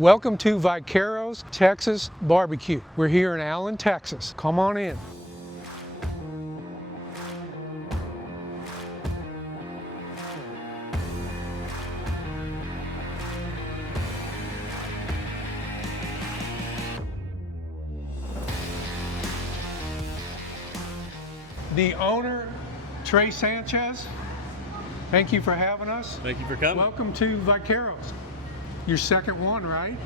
Welcome to Vaqueros Texas BBQ. We're here in Allen, Texas. Come on in. The owner, Trey Sanchez, thank you for having us. Thank you for coming. Welcome to Vaqueros. Your second one, right?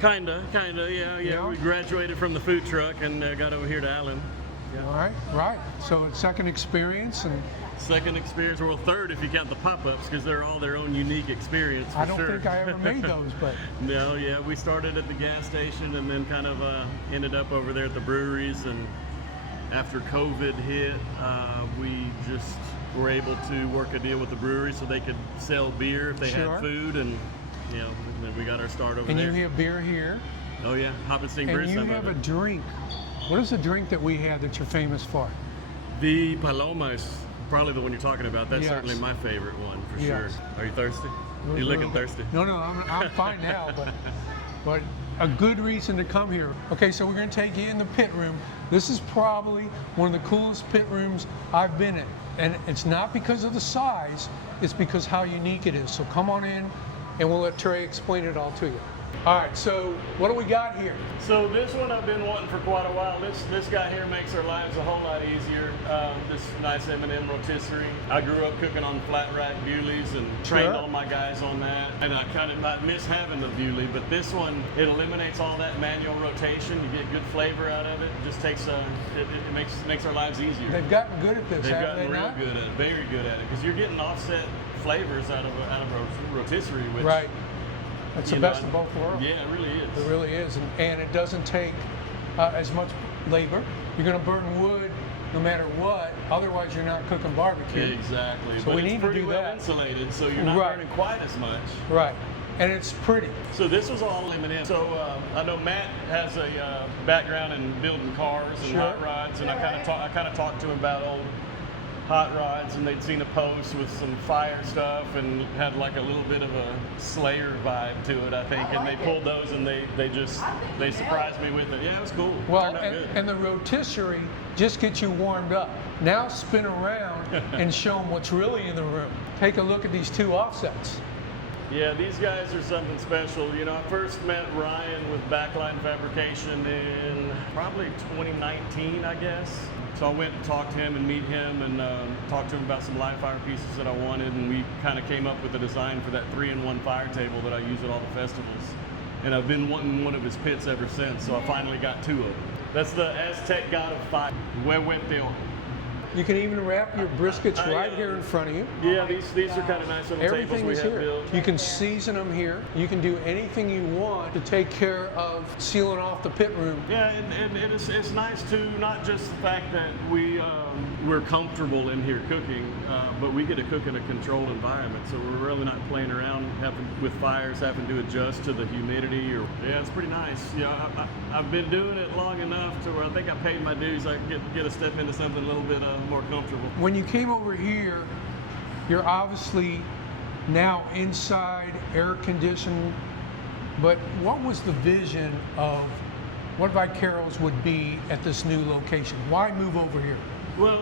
Kinda, yeah. We graduated from the food truck and got over here to Allen. Yeah. All right. So it's second experience and second experience, well, third if you count the pop-ups, because they're all their own unique experience. I don't think I ever made those, but no, yeah, we started at the gas station and then kind of ended up over there at the breweries. And after COVID hit, we just were able to work a deal with the brewery so they could sell beer if they had food, and and then we got our start over there. And you have beer here. Oh yeah, Hop and Sing Brew. And you have a drink. What is the drink that we have that you're famous for? The Paloma is probably the one you're talking about. That's certainly my favorite one for sure. Are you thirsty? You looking thirsty? No, I'm fine now, but a good reason to come here. Okay, so we're going to take you in the pit room. This is probably one of the coolest pit rooms I've been in. And it's not because of the size, it's because how unique it is. So come on in and we'll let Trey explain it all to you. All right, so what do we got here? So this one I've been wanting for quite a while. This guy here makes our lives a whole lot easier. This nice M&M rotisserie. I grew up cooking on flat rack Bewleys and trained all my guys on that. And I kind of miss having the Bewley, but this one, it eliminates all that manual rotation. You get good flavor out of it. It just takes it makes our lives easier. They've gotten good at this, They've haven't gotten they real good at it, very good at it, because you're getting offset flavors out of a rotisserie, which that's the best of both worlds. Yeah, it really is. It really is, and it doesn't take as much labor. You're going to burn wood no matter what. Otherwise, you're not cooking barbecue. Exactly. So but we need to do well that. Insulated, so you're not burning quite as much. Right. And it's pretty. So this was all M&M. So I know Matt has a background in building cars and hot rods, and I kind of talked to him about old hot rods, and they'd seen a post with some fire stuff and had like a little bit of a Slayer vibe to it, I think, and they pulled those and they surprised me with it. Yeah, it was cool. Well, and the rotisserie just gets you warmed up. Now spin around and show them what's really in the room. Take a look at these two offsets. Yeah, these guys are something special. I first met Ryan with Backline Fabrication in probably 2019, I guess. So I went and talked to him and meet him and talked to him about some live fire pieces that I wanted, and we kind of came up with a design for that 3-in-1 fire table that I use at all the festivals. And I've been wanting one of his pits ever since, so I finally got two of them. That's the Aztec God of Fire, Huehueteotl. You can even wrap your briskets right here in front of you. Yeah, these are kind of nice little tables we have built. You can season them here. You can do anything you want to take care of sealing off the pit room. Yeah, and it's nice too, not just the fact that we're comfortable in here cooking, but we get to cook in a controlled environment, so we're really not playing around with fires, having to adjust to the humidity. Yeah, it's pretty nice. Yeah, I've been doing it long enough to where I think I paid my dues. I can get a step into something a little bit more comfortable. When you came over here, you're obviously now inside, air conditioned, but what was the vision of what Vaqueros would be at this new location? Why move over here? Well,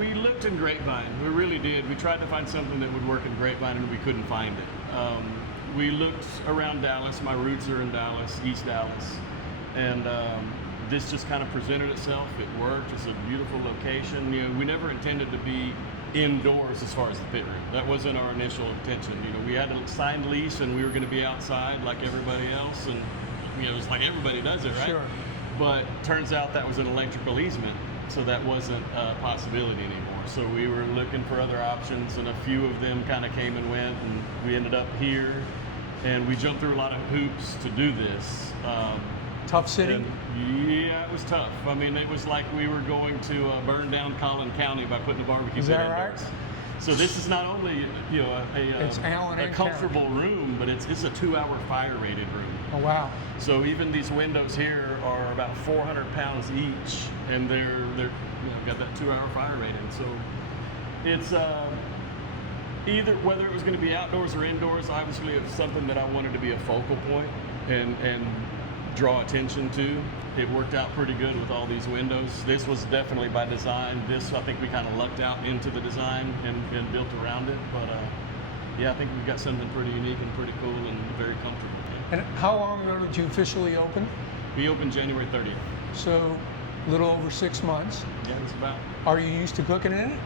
we looked in Grapevine. We really did. We tried to find something that would work in Grapevine, and we couldn't find it. We looked around Dallas. My roots are in Dallas, East Dallas, and this just kind of presented itself. It worked. It's a beautiful location. We never intended to be indoors as far as the pit room. That wasn't our initial intention. We had a signed lease, and we were going to be outside like everybody else, and it was like everybody does it, right? Sure. But turns out that was an electrical easement, so that wasn't a possibility anymore. So we were looking for other options, and a few of them kind of came and went, and we ended up here, and we jumped through a lot of hoops to do this. Tough city? Yeah, it was tough. I mean, it was like we were going to burn down Collin County by putting a barbecue pit indoors. Right? So this is not only a comfortable room, but it's a 2-hour fire rated room. Oh wow! So even these windows here are about 400 pounds each, and they're got that 2-hour fire rating. So it's either whether it was going to be outdoors or indoors. Obviously, it's something that I wanted to be a focal point. and draw attention to. It worked out pretty good with all these windows. This was definitely by design. This, I think we kind of lucked out into the design and built around it. But yeah, I think we've got something pretty unique and pretty cool and very comfortable. And how long ago did you officially open? We opened January 30th. So a little over 6 months. Yeah, it's about. Are you used to cooking in it?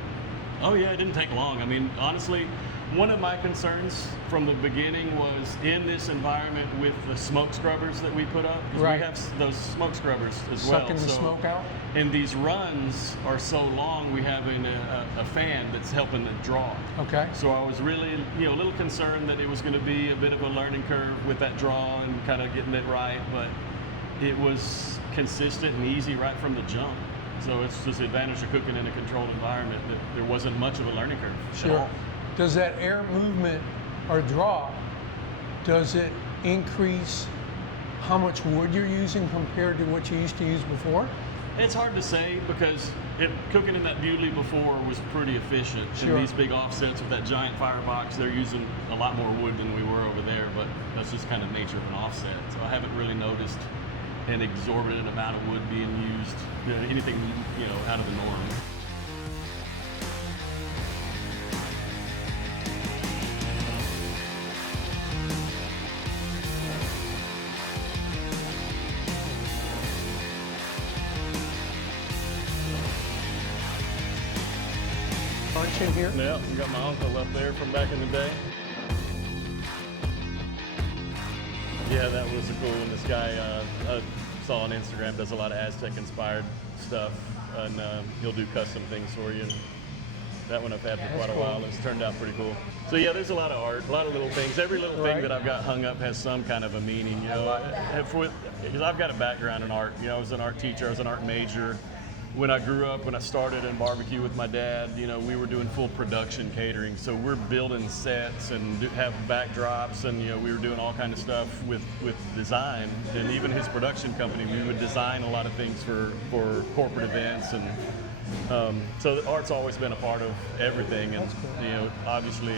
Oh yeah, it didn't take long. I mean, honestly, one of my concerns from the beginning was in this environment with the smoke scrubbers that we put up. Because Right. we have those smoke scrubbers as well. Sucking the smoke out? And these runs are so long, we have a fan that's helping the draw. Okay. So I was really, a little concerned that it was going to be a bit of a learning curve with that draw and kind of getting it right, but it was consistent and easy right from the jump. So it's just the advantage of cooking in a controlled environment that there wasn't much of a learning curve at Sure. all. Does that air movement or draw, does it increase how much wood you're using compared to what you used to use before? It's hard to say because cooking in that Bewley before was pretty efficient. Sure. And these big offsets with that giant firebox, they're using a lot more wood than we were over there, but that's just kind of nature of an offset. So I haven't really noticed an exorbitant amount of wood being used, anything, out of the norm. Punch in here? Yeah, we got my uncle up there from back in the day. Yeah, that was a cool one. This guy I saw on Instagram does a lot of Aztec-inspired stuff, and he'll do custom things for you. That one I've had for quite a while. It's turned out pretty cool. So yeah, there's a lot of art, a lot of little things. Every little thing that I've got hung up has some kind of a meaning, because I've got a background in art. I was an art teacher, I was an art major. When I grew up, when I started in barbecue with my dad, we were doing full production catering. So we're building sets and have backdrops, and we were doing all kind of stuff with design. And even his production company, we would design a lot of things for corporate events. And so the art's always been a part of everything. And obviously,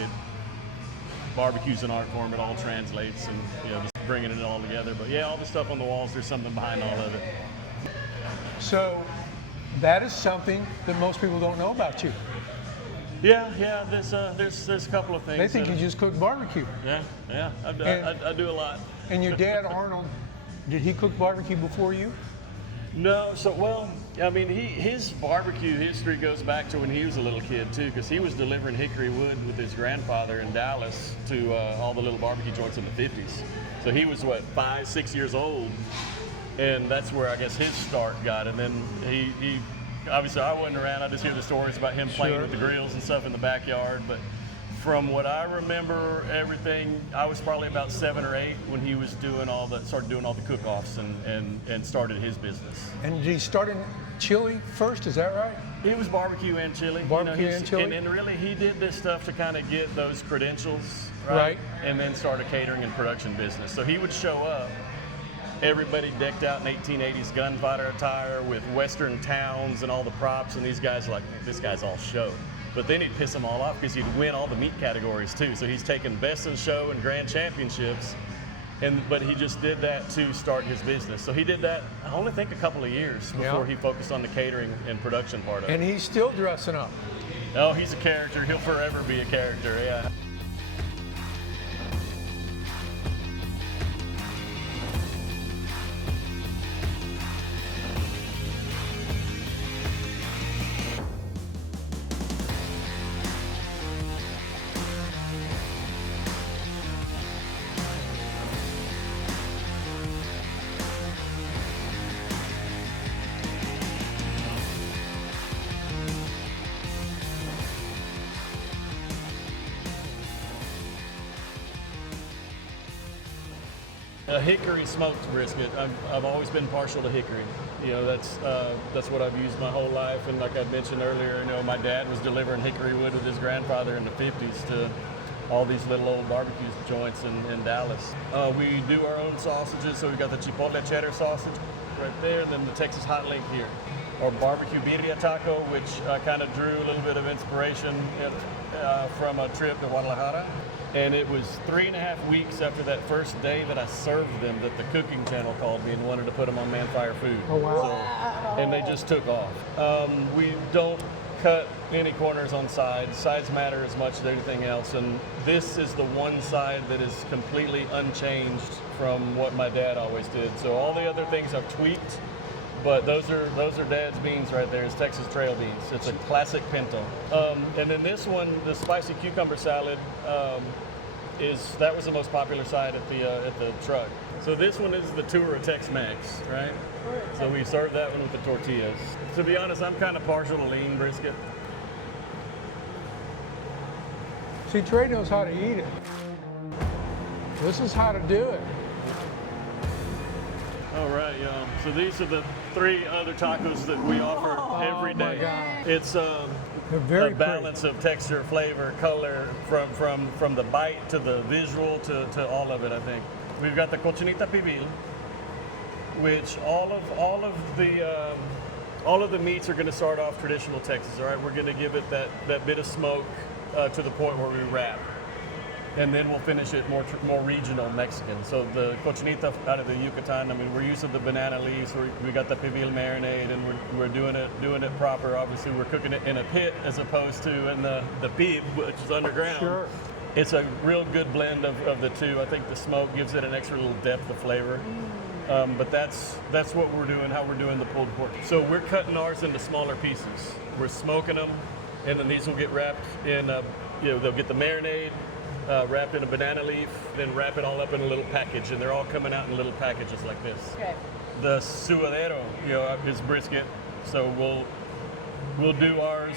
barbecue's an art form. It all translates, and just bringing it all together. But yeah, all the stuff on the walls, there's something behind all of it. So that is something that most people don't know about you. Yeah. There's a couple of things. They think you just cook barbecue. Yeah. I do a lot. And your dad, Arnold, did he cook barbecue before you? No. So his barbecue history goes back to when he was a little kid too, because he was delivering hickory wood with his grandfather in Dallas to all the little barbecue joints in the 50s. So he was 5, 6 years old. And that's where I guess his start got. And then he obviously I wasn't around. I just hear the stories about him playing with the grills and stuff in the backyard. But from what I remember, everything, I was probably about 7 or 8 when he was started doing all the cook-offs and started his business. And did he start in chili first? Is that right? It was barbecue and chili. Barbecue and chili. And really, he did this stuff to kind of get those credentials, right? And then start a catering and production business. So he would show up. Everybody decked out in 1880s gunfighter attire with Western towns and all the props, and these guys are like, this guy's all show. But then he'd piss them all off because he'd win all the meat categories too. So he's taken best in show and grand championships, but he just did that to start his business. So he did that, I only think, a couple of years before he focused on the catering and production part of it. And he's still dressing up. Oh, he's a character. He'll forever be a character, yeah. A hickory smoked brisket. I've always been partial to hickory. That's what I've used my whole life. And like I mentioned earlier, my dad was delivering hickory wood with his grandfather in the 50s to all these little old barbecue joints in Dallas. We do our own sausages, so we got the chipotle cheddar sausage right there, and then the Texas hot link here. Or barbecue birria taco, which kind of drew a little bit of inspiration from a trip to Guadalajara. And it was 3.5 weeks after that first day that I served them that the cooking channel called me and wanted to put them on Man Fire Food. Oh, wow. So, and they just took off. We don't cut any corners on sides. Sides matter as much as anything else. And this is the one side that is completely unchanged from what my dad always did. So all the other things I've tweaked, but those are Dad's beans right there. It's Texas Trail beans. It's a classic pinto. And then this one, the spicy cucumber salad, that was the most popular side at the truck. So this one is the tour of Tex-Mex, right? So we served that one with the tortillas. To be honest, I'm kind of partial to lean brisket. See, Trey knows how to eat it. This is how to do it. All right, y'all. So these are the 3 other tacos that we offer every day. My God. It's They're very a balance of texture, flavor, color, from the bite to the visual to all of it, I think. We've got the cochinita pibil, which all of the meats are going to start off traditional Texas. All right, we're going to give it that bit of smoke to the point where we wrap, and then we'll finish it more regional Mexican. So the cochinita out of the Yucatan. I mean, we're using the banana leaves. We got the pibil marinade, and we're doing it proper. Obviously, we're cooking it in a pit as opposed to in the pib, which is underground. Sure. It's a real good blend of the two. I think the smoke gives it an extra little depth of flavor. But that's what we're doing, how we're doing the pulled pork. So we're cutting ours into smaller pieces. We're smoking them, and then these will get wrapped in, they'll get the marinade, wrapped in a banana leaf, then wrap it all up in a little package, and they're all coming out in little packages like this. Okay. The suadero, is brisket, so we'll do ours.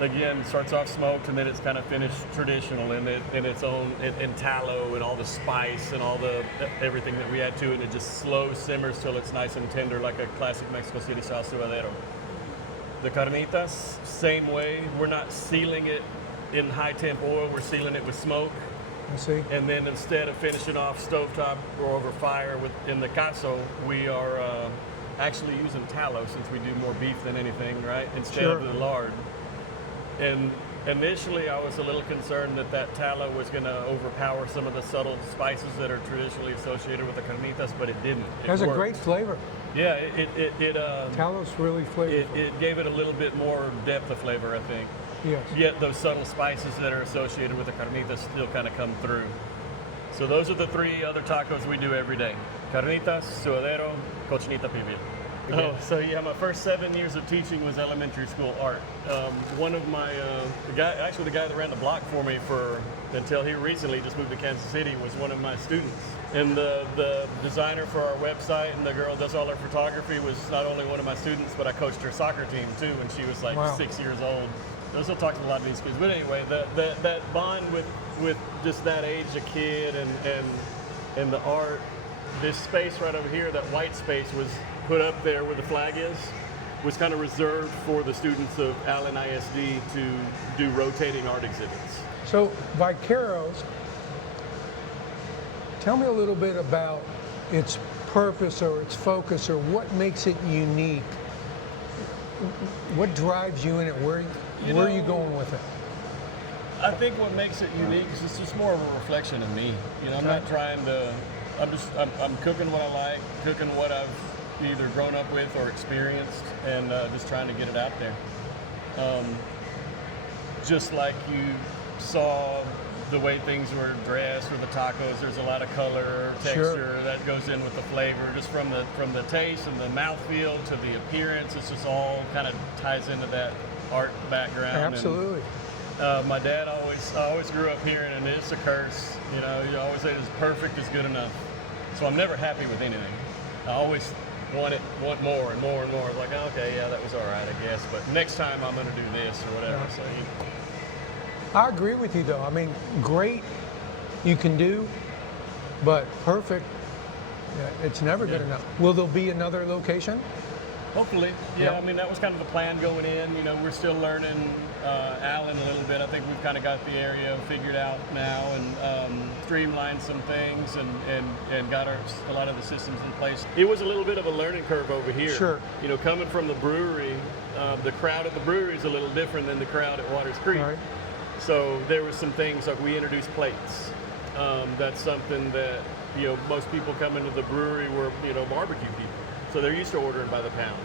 Again, it starts off smoked, and then it's kind of finished traditional in its own in tallow and all the spice and all the everything that we add to it. And it just slow simmers till it's nice and tender, like a classic Mexico City style suadero. The carnitas, same way. We're not sealing it in high temp oil. We're sealing it with smoke. You see? And then instead of finishing off stovetop or over fire in the caso, we are actually using tallow since we do more beef than anything, right? Instead of the lard. And initially, I was a little concerned that tallow was going to overpower some of the subtle spices that are traditionally associated with the carnitas, but it didn't. It has a great flavor. Yeah, Talow's really flavorful. it gave it a little bit more depth of flavor, I think. Yes. Yet those subtle spices that are associated with the carnitas still kind of come through. So those are the 3 other tacos we do every day: carnitas, suadero, cochinita pibil. Oh, so yeah, my first 7 years of teaching was elementary school art. One of my, the guy that ran the block for me until he recently just moved to Kansas City, was one of my students. And the designer for our website and the girl who does all our photography was not only one of my students, but I coached her soccer team too when she was like 6 years old. I still talk to a lot of these kids. But anyway, that bond with just that age, a kid and the art, this space right over here, that white space was put up there where the flag is, was kind of reserved for the students of Allen ISD to do rotating art exhibits. So Vaqueros, tell me a little bit about its purpose or its focus, or what makes it unique. What drives you in it? Where are you going with it? I think what makes it unique is it's just more of a reflection of me. I'm not trying to. I'm cooking what I like, cooking what I've either grown up with or experienced, and just trying to get it out there. Just like you saw the way things were dressed or the tacos, there's a lot of color, texture that goes in with the flavor, just from the taste and the mouthfeel to the appearance. It's just all kind of ties into that art background. Absolutely. And, my dad always grew up hearing, and it's a curse. You always say it's perfect is good enough. So I'm never happy with anything. I always want more and more and more. Like, okay, yeah, that was all right, I guess, but next time I'm going to do this or whatever. Yeah. So I agree with you, though. I mean, great you can do, but perfect, it's never good enough. Will there be another location? hopefully, yeah. I mean, that was kind of the plan going in. We're still learning Allen a little bit. I think we've kind of got the area figured out now, and streamlined some things, and got a lot of the systems in place. It was a little bit of a learning curve over here. Sure. Coming from the brewery, the crowd at the brewery is a little different than the crowd at Waters Creek. Right. So there was some things like we introduced plates. That's something that, you know, most people come into the brewery were, you know, barbecue people. So they're used to ordering by the pound.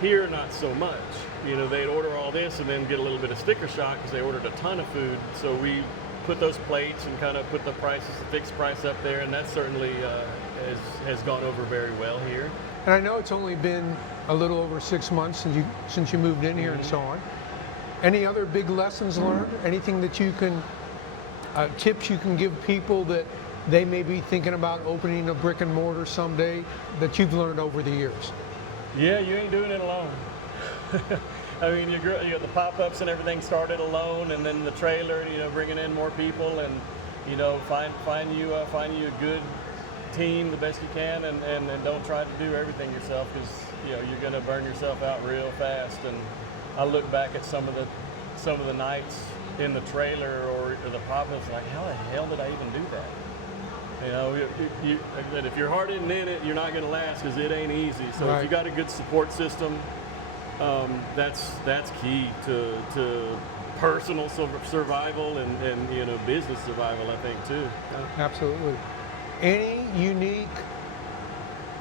Here, not so much. You know, they'd order all this and then get a little bit of sticker shock because they ordered a ton of food. So we put those plates and kind of put the prices, the fixed price up there, and that certainly has gone over very well here. And I know it's only been a little over 6 months since you moved in here and so on. Any other big lessons learned? Anything that you can, tips you can give people that they may be thinking about opening a brick and mortar someday that you've learned over the years? Yeah, you ain't doing it alone. I mean, you got the pop-ups and everything started alone, and then the trailer, you know, bringing in more people, and you know, find you a good team the best you can, and don't try to do everything yourself, because you know you're gonna burn yourself out real fast. And I look back at some of the nights in the trailer or the pop-ups, like, how the hell did I even do that? You know, if your heart isn't in it, you're not going to last, because it ain't easy. So right. If you got a good support system, that's key to personal survival and you know, business survival, I think, too. Absolutely. Any unique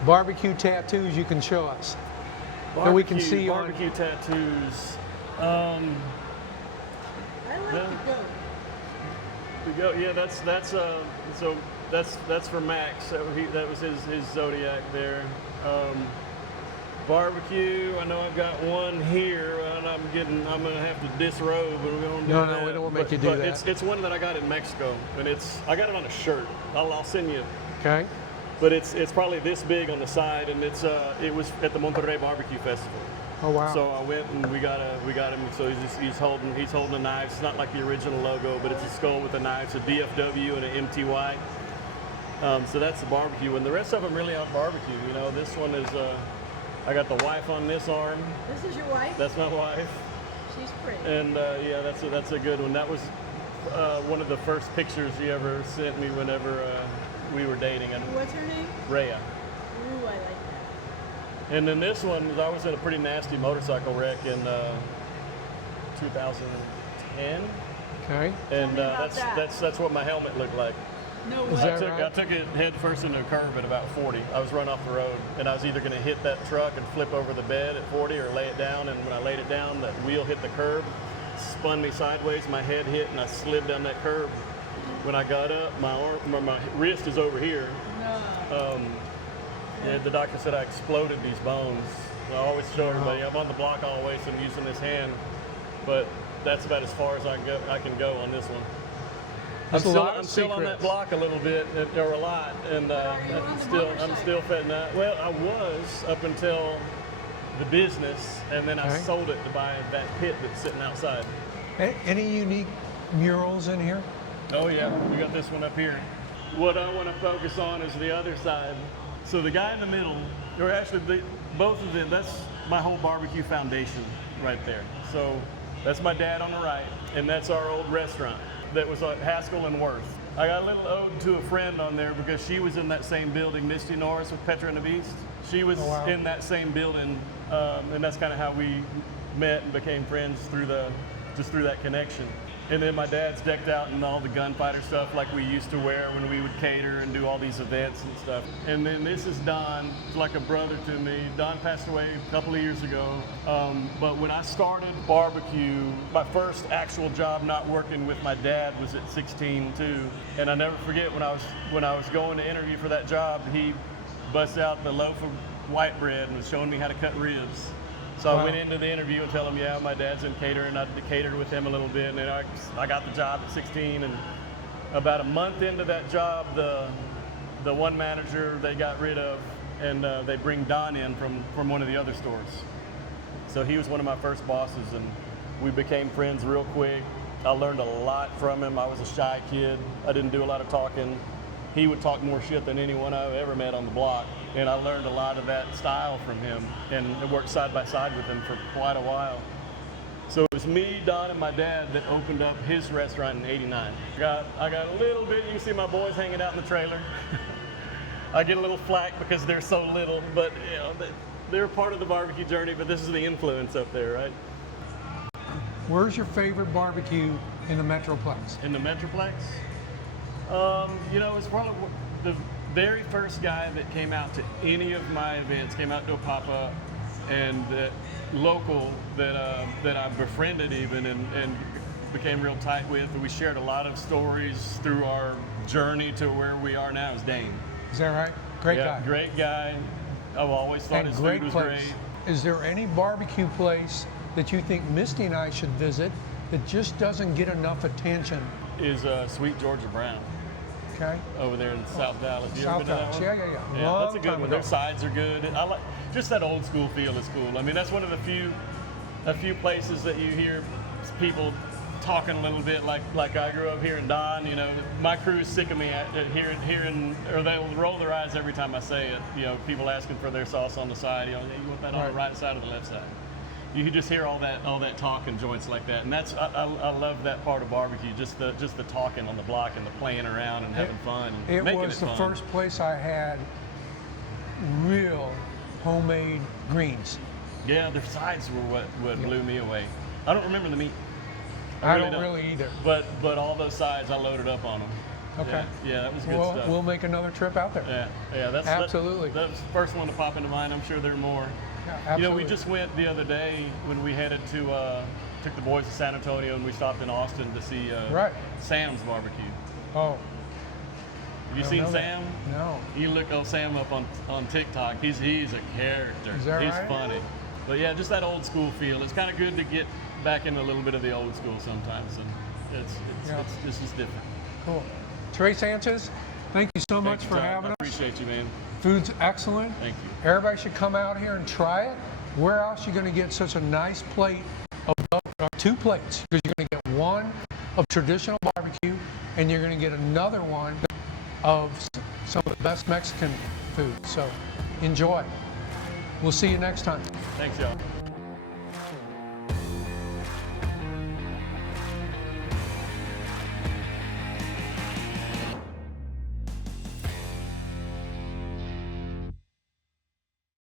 barbecue tattoos you can show us that we can see on? Barbecue tattoos. I like the goat. The goat, yeah, that's for Max. That was his Zodiac there. Barbecue. I know I've got one here, and I'm gonna have to disrobe, but we're gonna do that. No, we don't want to make you do that. It's one that I got in Mexico, and I got it on a shirt. I'll send you. Okay. But it's probably this big on the side, and it was at the Monterrey Barbecue Festival. Oh wow. So I went and we got him. So he's holding the knives. It's not like the original logo, but it's a skull with the knives, a DFW and an MTY. So that's the barbecue, and the rest of them really aren't barbecue. You know, this one is. I got the wife on this arm. This is your wife? That's my wife. She's pretty. And yeah, that's a good one. That was one of the first pictures she ever sent me whenever we were dating. And what's her name? Rhea. Ooh, I like that. And then this one, I was in a pretty nasty motorcycle wreck in 2010. Okay. And that's what my helmet looked like. No Is way. that I took it head first into a curb at about 40. I was run off the road, and I was either going to hit that truck and flip over the bed at 40 or lay it down. And when I laid it down, that wheel hit the curb, spun me sideways, my head hit, and I slid down that curb. When I got up, my wrist is over here. No. And the doctor said I exploded these bones. I always show everybody, I'm on the block always, so I'm using this hand, but that's about as far as I can go on this one. I'm still on that block a little bit, or a lot, and I'm still fitting that. Well, I was up until the business, and then I sold it to buy that pit that's sitting outside. Any unique murals in here? Oh yeah, we got this one up here. What I want to focus on is the other side. So the guy in the middle, or actually both of them, that's my whole barbecue foundation right there. So that's my dad on the right, and that's our old restaurant that was at Haskell and Worth. I got a little ode to a friend on there because she was in that same building, Misty Norris with Petra and the Beast. She was in that same building, and that's kind of how we met and became friends through that connection. And then my dad's decked out in all the gunfighter stuff like we used to wear when we would cater and do all these events and stuff. And then this is Don. He's like a brother to me. Don passed away a couple of years ago. But when I started barbecue, my first actual job not working with my dad was at 16 too. And I never forget when I was going to interview for that job, he busts out the loaf of white bread and was showing me how to cut ribs. So I went into the interview and tell him, yeah, my dad's in catering. I catered with him a little bit, and I got the job at 16. And about a month into that job, the one manager they got rid of, and they bring Don in from one of the other stores. So he was one of my first bosses, and we became friends real quick. I learned a lot from him. I was a shy kid. I didn't do a lot of talking. He would talk more shit than anyone I've ever met on the block. And I learned a lot of that style from him and worked side by side with him for quite a while. So it was me, Don, and my dad that opened up his restaurant in '89. I got a little bit, you can see my boys hanging out in the trailer. I get a little flack because they're so little, but you know, they're part of the barbecue journey, but this is the influence up there, right? Where's your favorite barbecue in the Metroplex? In the Metroplex? You know, it's probably the very first guy that came out to any of my events, came out to a pop-up, and local that I befriended even and became real tight with. And we shared a lot of stories through our journey to where we are now is Dane. Is that right? Great Yeah, guy. great guy. I've always thought And his great food was place. great. Is there any barbecue place that you think Misty and I should visit that just doesn't get enough attention? Is Sweet Georgia Brown Okay. over there in South Dallas. You ever South been to that Dallas. one? Yeah. Yeah, Long that's a good time one. ago. Their sides are good. I like just that old school feel is cool. I mean, that's one of the few places that you hear people talking a little bit like I grew up here in Don. You know, my crew is sick of me at hearing, or they'll roll their eyes every time I say it. You know, people asking for their sauce on the side. You know, you want that on the right side or the left side. You just hear all that talk in joints like that, and that's I love that part of barbecue. Just the talking on the block and the playing around and having fun. And It making was the fun. first place I had real homemade greens. Yeah, their sides were what blew me away. I don't remember the meat. I don't really either. But all those sides, I loaded up on them. Okay. Yeah, that was good Well, stuff. we'll make another trip out there. Yeah, that's Absolutely. That was the first one to pop into mind. I'm sure there are more. Yeah, You know, absolutely. we just went the other day when we headed to took the boys to San Antonio and we stopped in Austin to see Sam's barbecue. Oh, Have you I don't seen know that. Sam? No. You look Sam up on TikTok. He's a character. Is that He's right? funny. But yeah, just that old school feel. It's kind of good to get back into a little bit of the old school sometimes, and it's just different. Cool. Trey Sanchez, thank you so much Thank you, for Tom. having I us. appreciate you, man. Food's excellent. Thank you. Everybody should come out here and try it. Where else are you going to get such a nice plate of 2 plates? Because you're going to get one of traditional barbecue, and you're going to get another one of some of the best Mexican food. So enjoy. We'll see you next time. Thanks, y'all.